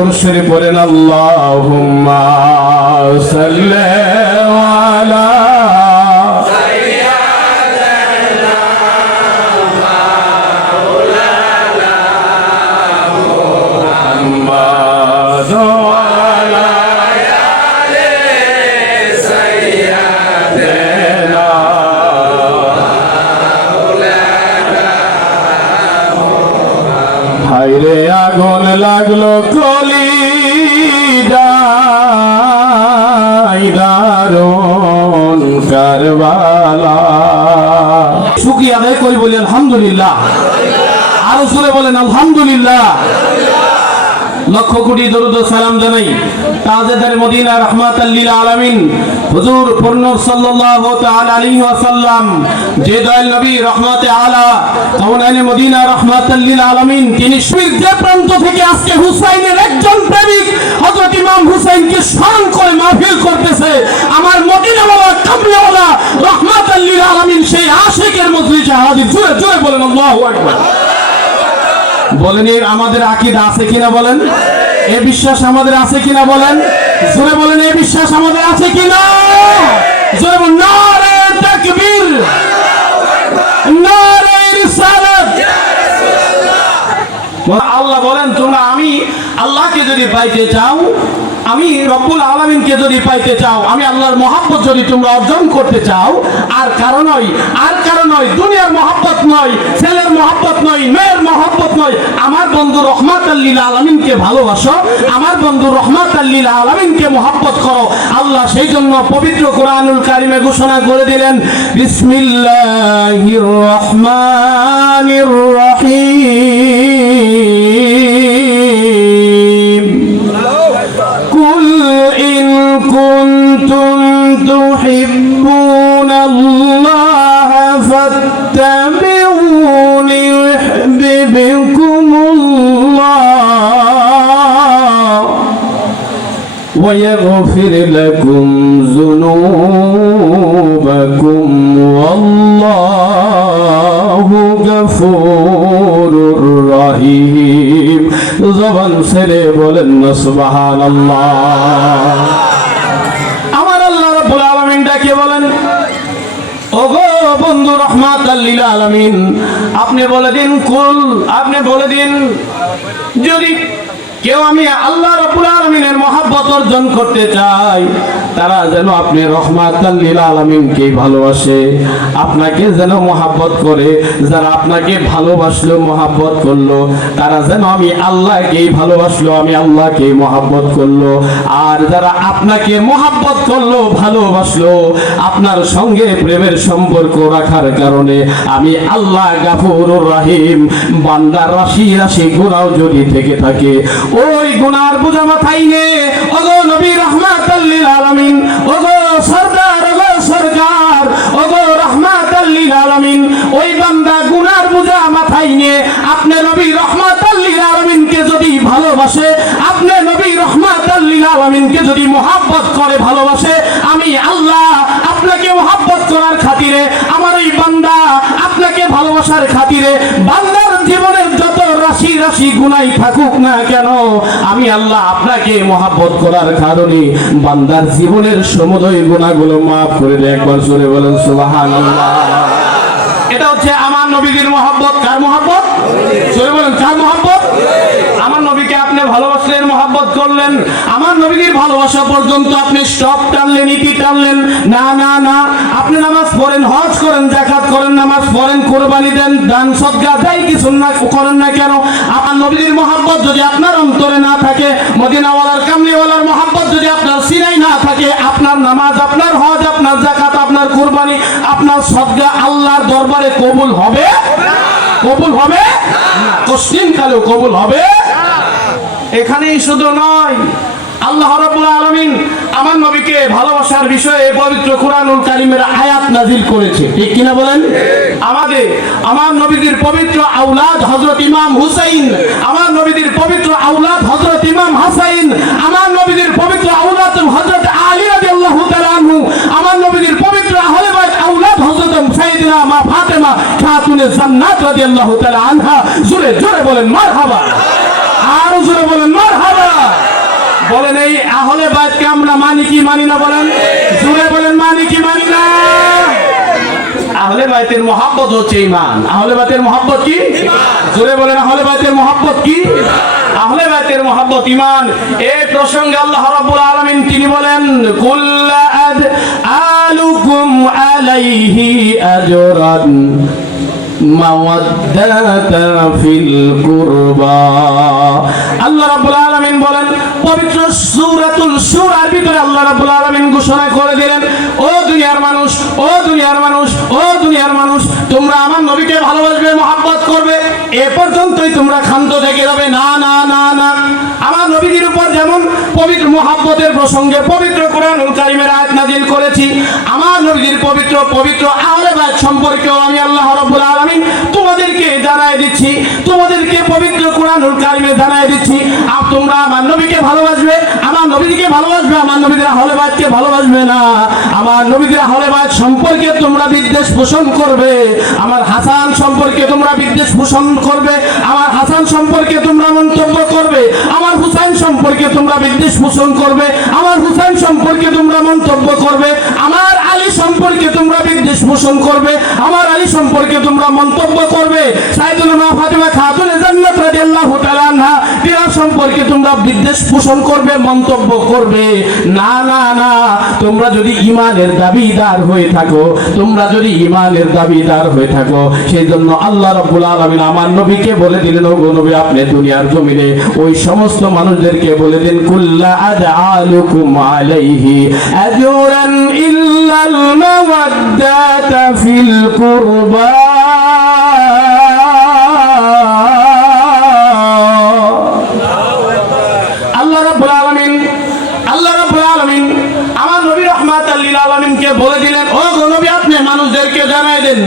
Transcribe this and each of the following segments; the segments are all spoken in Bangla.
দর্শনে পড়েন সাল্লে সাল্লি আলহামদুলিল্লাহ। লক্ষ কোটি দরুদ সালাম জানাই তাজেদার মদিনা রহমাত আল্লিল আলামিন। হুজুর পূর্ণ সাল্লাল্লাহু তাআলা আলাইহি ওয়াসাল্লাম, যে দয়াল নবী রহমাতে আলা মদিনা রহমাত আল্লিল আলামিন, তিনি প্রান্ত থেকে আজকে হুসাইনের একজন প্রেমিক, হযরত ইমাম হুসাইনকে স্মরণ করে মাহফিল করতেছে। আমার মদিনাওয়ালা কামলিওয়ালা রহমাত আল্লিল আলামিন সেই আশিকের মজলিসে হাজির। জোরে জোরে বলেন, আল্লাহু আকবার। বলেন, এর আমাদের আকিদা আছে কিনা বলেন? এ বিশ্বাস আমাদের আছে কিনা বলেন? জোরে বলেন, এ বিশ্বাস আমাদের আছে কিনা? জোরে বলেন, নারে তাকবীর। নারে রিসালাত। আল্লাহ বলেন, তোমরা আমি আল্লাহকে যদি পাইতে চাও আমি রব্বুল আলমিনকে যদি পাইতে চাও, আমি আল্লাহর মহাব্বত যদি তোমরা অর্জন করতে চাও, আর কারণ নয়, আর কারণ নয়, দুনিয়ার মহাব্বত নয়, ছেলের মহাব্বত নয়, মেয়ের মহাব্বত নয়, আমার বন্ধু রহমাত আল্লিল আলমিনকে ভালোবাসো, আমার বন্ধু রহমাত আল্লিল আলমিনকে মহাব্বত করো। আল্লাহ সেই জন্য পবিত্র কোরআনুল কারিমে ঘোষণা করে দিলেন, বিসমিল্লাহির রহমানির রহিম। ويغفر لكم ذنوبكم والله غفور رحيم জবান ছেড়ে বলেন না সুবহানাল্লাহ আমার আল্লাহ রাব্বুল আলামিন ডাকে বলেন ওগো বন্ধু রহমাত আল্লিল আলামিন আপনি বলে দিন কুল আপনি বলে দিন যদি কেউ আমি আল্লাহ রাব্বুল আলামিনের মহাব্বত অর্জন করতে চাই, তারা যেন আপনি রহমাত আল্লিল আলামিনকে ভালোবাসে, আপনাকে যেন মহাব্বত করে, যারা আপনাকে ভালোবাসলো, মহাব্বত করল, তারা যেন আমি আল্লাহকেই ভালোবাসলো, আমি আল্লাহকে মহাব্বত করল। আর যারা আপনাকে মহাব্বত করল, ভালোবাসলো, আপনার সঙ্গে প্রেমের সম্পর্ক রাখার কারণে, আমি আল্লাহ গাফুরুর রাহিম বান্দার রাশি রাশি গুণাও যদি থেকে থাকে ওই গুনার বোঝা মাথায় নে। ওগো নবী রহমাত আল্লিল আলামিন, ওগো সরদার, ওগো সরকার, ওগো রহমাতাল্লিল আলামিন, ওই বান্দা গুনার বোঝা মাথায় নিয়ে আপনি নবী রহমাত আল্লিল আলামিনকে যদি ভালোবাসে, আপনি নবী রহমাত আল্লিল আলামিনকে যদি মোহাব্বত করে ভালোবাসে, আমি আল্লাহ আপনাকে মোহাব্বত করার খাতিরে, আমার এই বান্দা আপনাকে ভালোবাসার খাতিরে রাশি রাশি গুনাই থাকুক না কেন? আমি আল্লাহ আপনাকে মহাব্বত করার কারণে বান্দার জীবনের সমুদয় গুণাগুলো মাফ করে দেয়। একবার বলেন সুবাহান এটা হচ্ছে আমার নবীদের মহাব্বত। কার মহাব্বত? জোরে বলেন, কার মহাব্বত আমার নবীকে আপনি ভালোবাসলেন মহাব্বত করলেন। আমার নবীর ভালোবাসা পর্যন্ত আপনি স্টপ টানলেন, ইতি টানলেন। না না না। আপনি নামাজ পড়েন, হজ করেন জাকাত করেন, নামাজ পড়েন, কোরবানি দেন, দান, সদকা, যাই কিছু না করেন না কেন, আমার নবীর মহাব্বত যদি আপনার অন্তরে না থাকে, মদিনাওয়ালার, কামলিওয়ালার মহাব্বত যদি আপনার সিনাই না থাকে, আপনার নামাজ, আপনার হজ, আপনার জাকাত আপনার কোরবানি, আপনার সদকা আল্লাহর দরবারে কবুল হবে? কবুল হবে? না। কোশ্চিন কালেও কবুল হবে? এখানেই শুধু নয়, আল্লাহ রাব্বুল আলামিন আমার নবীকে ভালোবাসার বিষয়ে পবিত্র কোরআনুল কারীমের আয়াত নাজিল করেছে। ঠিক কিনা বলেন? আমাদের, আমার নবীদের পবিত্র আওলাদ হযরত ইমাম হুসাইন, আমার নবীদের পবিত্র আওলাদ হযরত ইমাম হাসাইন, আমার নবীদের পবিত্র আওলাদ হযরত আলী রাদিয়াল্লাহু তাআলা আনহু, আমার নবীদের পবিত্র আহলে বাইত আওলাদ হযরত সাইয়েদনা মা ফাতেমা খাতুনে জান্নাত রাদিয়াল্লাহু তাআলা আনহা। জোরে জোরে বলেন, মারহাবা। জোরে বলেন মারহাবা। বলেন এই আহলে বাইতকে আমরা মানি কি মানি না? বলেন জুড়ে বলেন মানি কি মানি না? আহলে বাইতের মহাব্বত হচ্ছে ইমান আহলে বাইতের মহাব্বত কি? জোরে বলেন আহলে বাইতের মহাব্বত কি? আহলে বাইতের মহাব্বত ইমান এই প্রসঙ্গে আল্লাহ রাব্বুল আলামিন তিনি বলেন কুল্লা আদ আলুকুম আলাইহি আজরান। আল্লাহ রাব্বুল আলামিন বলেন, পবিত্র সূরাতুল সূরার ভিতরে আল্লাহ রাব্বুল আলামিন ঘোষণা করে দিলেন, ও দুনিয়ার মানুষ, ও দুনিয়ার মানুষ, ও দুনিয়ার মানুষ, তোমরা আমার নবীকে ভালোবাসবে, মহাব্বত করবে। এ পর্যন্তই তোমরা ক্ষান্ত থেকে যাবে। না না না না। আমার নবীদের উপর যেমন পবিত্র মহাব্বতের প্রসঙ্গে পবিত্র কোরআনুল কারিমের আয়াত নাজিল করেছি, আমার নবীদের পবিত্র পবিত্র আহলে সম্পর্কেও আমি আল্লাহ রাব্বুল আলামিন তোমাদেরকে জানাই দিচ্ছি। তোমাদেরকে পবিত্র কোরআনুল কারিমে জানাই দিচ্ছি। আর তোমরা আমার নবীকে ভালোবাসবে, আমার নবীকে ভালোবাসবে, আমার নবীদের আহলে বাইতকে ভালোবাসবে না। আমার নবীদের আহলে বাইত সম্পর্কে তোমরা বিদ্বেষ পোষণ করবে। আমার হাসান সম্পর্কে তোমরা বিদ্বেষ পোষণ করবে। আমার হাসান সম্পর্কে তোমরা মন্তব্য করবে। আমার হুসাইন সম্পর্কে তোমরা বিদ্বেষ পোষণ করবে। আমার হুসাইন সম্পর্কে তোমরা মন্তব্য করবে। আমার আলী সম্পর্কে তোমরা পোষণ করবে। আমার আলী সম্পর্কে তোমরা মন্তব্য করবে। সাইদুল মা ফাতিমা খাতুন জান্নাত রাদিয়াল্লাহু সম্পর্কে তোমরা বিদ্বেষ পোষণ করবে, মন্তব্য করবে। না না না, তোমরা যদি ইমানের দাবিদার হয়ে থাকো, তোমরা যদি ইমানের দাবিদার হয়ে থাকো সেই জন্য আল্লাহ রাব্বুল আলামিন আমার নবীকে বলে দিলেন ও নবী, আপনি দুনিয়ার জমিনে ওই সমস্ত মানুষদেরকে বলে দিন, কুল্লা আজআলুকুম আলাইহি আজরান ইল্লাল মাওয়াদ্দাতা ফিল কুরবা। জানাই দেন।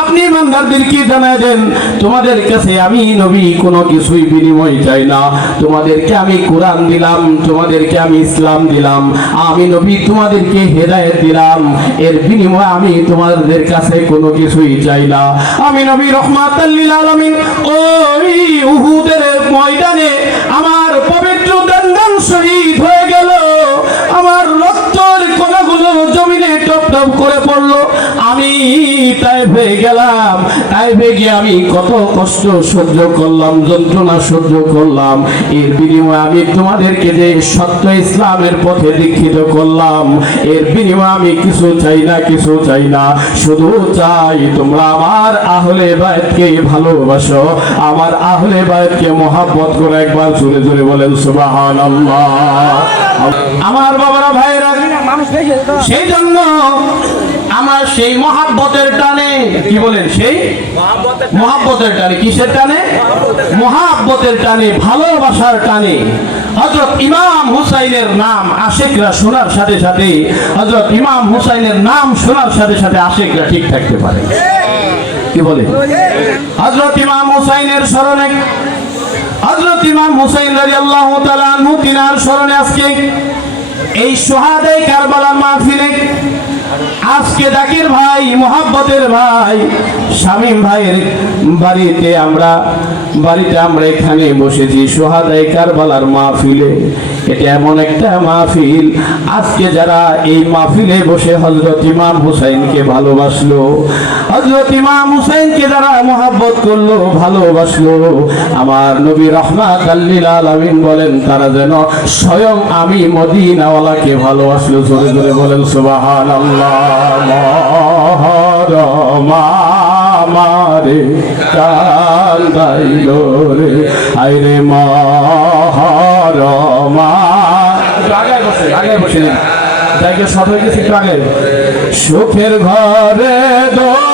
আপনি ইমানদারদেরকে জানাই দেন? তোমাদের কাছে আমি নবী, কোনো কিছুই বিনিময় চাই না। তোমাদেরকে আমি কোরআন দিলাম, তোমাদেরকে আমি ইসলাম দিলাম। আমি নবী, তোমাদেরকে হেদায়েত দিলাম। এর বিনিময়ে আমি তোমাদের কাছে কোনো কিছুই চাই না। আমি নবী, রহমাতাল লিল আলামিন, ওই উহুদের ময়দানে আমার পবিত্র দন্দন শহীদ হয়ে গেল। টপ করে পড়ল। আমি তাইফে গেলাম তাইফে গিয়ে আমি কত কষ্ট সহ্য করলাম, যন্ত্রণা সহ্য করলাম। এর বিনিময়ে আমি তোমাদেরকে যে সত্য ইসলামের পথে দীক্ষিত করলাম, এর বিনিময়ে আমি কিছু চাই না, কিছু চাই না। শুধু চাই তোমরা আমার আহলে বায়তকে ভালোবাসো, আমার আহলে বায়তকে মহাব্বত করে একবার জোরে জোরে বলেন সুবাহান আমার বাবারা ভাইরা সেই জন্য আমার সেই মহাব্বতের টানে, কি বলেন সেই? মহাব্বতের টানে, কিসের টানে? মহাব্বতের টানে, ভালোবাসার টানে। হজরত ইমাম হুসাইনের নাম আশেকরা শোনার সাথে সাথে হজরত ইমাম হুসাইনের নাম শোনার সাথে সাথে আশেকরা ঠিক থাকতে পারে। কি বলে? হজরত ইমাম হুসাইনের স্মরণে হজরত ইমাম হুসাইন রাদিয়াল্লাহু তাআলা আনহু তিনার স্মরণে আজকে এই সোহাদাই কারবালার মাহফিলে আজকে দাকির ভাই, মোহাব্বতের ভাই, শামীম ভাইয়ের বাড়িতে আমরা বাড়িতে আমরা এখানে বসেছি সোহাদাই কারবালার মাহফিলে। এটা এমন একটা মাহফিল। আজকে যারা এই মাহফিলে বসে হজরত ইমাম হুসাইনকে ভালোবাসলো হজরত ইমাম হুসাইনকে যারা মোহাব্বত করল, ভালোবাসলো, আমার নবী রহমাত আল্লিল আলামিন বলেন, তারা যেন স্বয়ং আমি মদিনাওয়ালাকে ভালোবাসলো। জোরে জোরে বলেন সুবাহান মারে কান্দাইল রে। আইরে মহরমা। আগে বসে আগে বসে। জায়গা সুখের ঘরে দুঃখের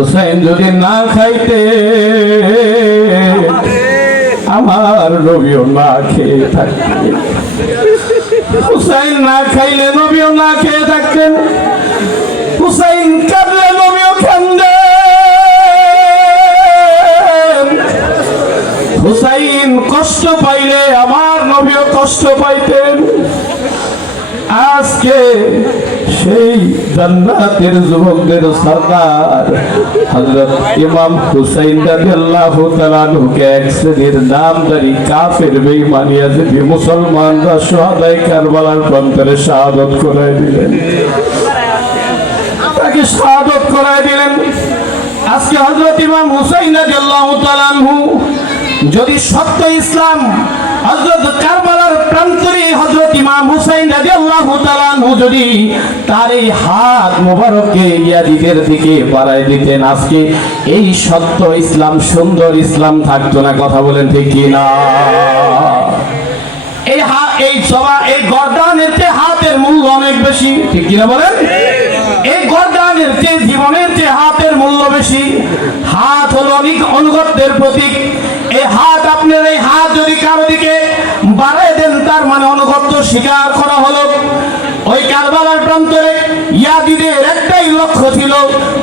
হুসাইন যদি না খাইতে আমার। নবীও না খেয়ে থাকতেন। হুসাইন না খাইলে নবীও না খেয়ে থাকতেন। হুসাইন কাঁদলে নবীও কান্দেন হুসাইন কষ্ট পাইলে আমার নবীও কষ্ট পাইতেন। আজকে সেই জান্নাতের যুবকদের সরদার হযরত ইমাম হুসাইন রাদিয়াল্লাহু তাআলা কে এক শ্রেণির নামদারি কাফের বেঈমানি আছে মুসলমানরা শহাদায়ে কারবালার প্রান্তরে শাহাদত করায় দিলেন। তাকে শাহাদত করায় দিলেন। আজকে হযরত ইমাম হুসাইন রাদিয়াল্লাহু তাআলা যদি সত্য ইসলাম হযরত কারবালার প্রান্তরে হযরত ইমাম হুসাইন যদি তার এই হাত মোবারককে ইয়াদিদের দিকে দিতেন, আজকে এই সত্য ইসলাম সুন্দর ইসলাম থাকতো না, কথা বলেন ঠিক কি না? এই এই সবা এই গর্দানের চেয়ে হাতের মূল্য অনেক বেশি, ঠিক কিনা বলেন? এই গর্দানের চেয়ে জীবনের চেয়ে হাতের মূল্য বেশি। হাত হলো অনেক অনুগত্যের প্রতীক। এই হাত আপনার, এই হাত যদি কারও দিকে দেন তার মানে অনুগত্য স্বীকার করা হলো। ওই কারবালার প্রান্তরে ইয়াদিদের একটাই লক্ষ্য ছিল,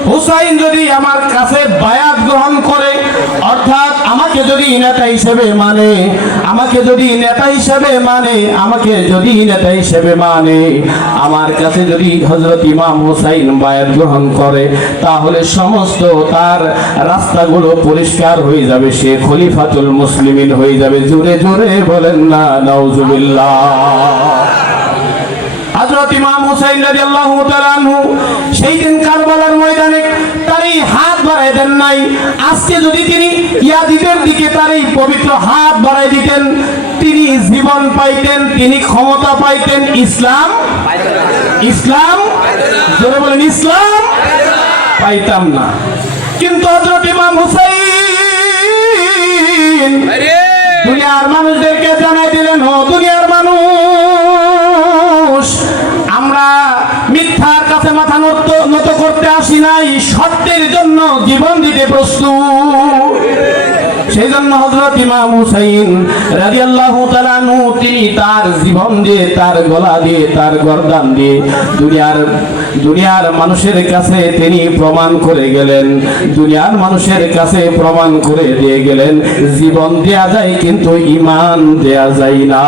হুসাইন যদি আমার কাছে বায়াত গ্রহণ করে আমাকে যদি নেতা হিসেবে মানে আমাকে যদি নেতা হিসেবে মানে আমাকে যদি নেতা হিসেবে মানে আমার কাছে যদি হজরত ইমাম হুসাইন বায়াত গ্রহণ করে, তাহলে সমস্ত তার রাস্তাগুলো পরিষ্কার হয়ে যাবে, সে খলিফাতুল মুসলিমিন হয়ে যাবে। জোরে জোরে বলেন না, নাউজুবিল্লাহ। হযরত ইমাম হুসাইন রাদিয়াল্লাহু তাআলা সেই দিন কারবালার ময়দানে বাড়ায় দেন নাই। আজকে যদি তিনি ইয়াদিদের দিকে তার এই পবিত্র হাত বাড়ায় দিতেন তিনি জীবন পাইতেন তিনি ক্ষমতা পাইতেন ইসলাম ইসলাম জোরে বলেন ইসলাম পাইতাম না। কিন্তু হযরত ইমাম হুসাইন দুনিয়ার মানুষদেরকে জানাই দিলেন ও দুনিয়ার মানুষ নত নত করতে আসি নাই, সত্যের জন্য জীবন দিতে প্রস্তুত। সেই জন্য হজরত ইমাম হুসাইন রাদিয়াল্লাহু তাআলা আনহু, তিনি তার জীবন দিয়ে, তার গলা দিয়ে, তার গর্দান দিয়ে দুনিয়ার দুনিয়ার মানুষের কাছে তিনি প্রমাণ করে গেলেন। দুনিয়ার মানুষের কাছে প্রমাণ করে দিয়ে গেলেন, জীবন দেয়া যায় কিন্তু ইমান দেয়া যায় না।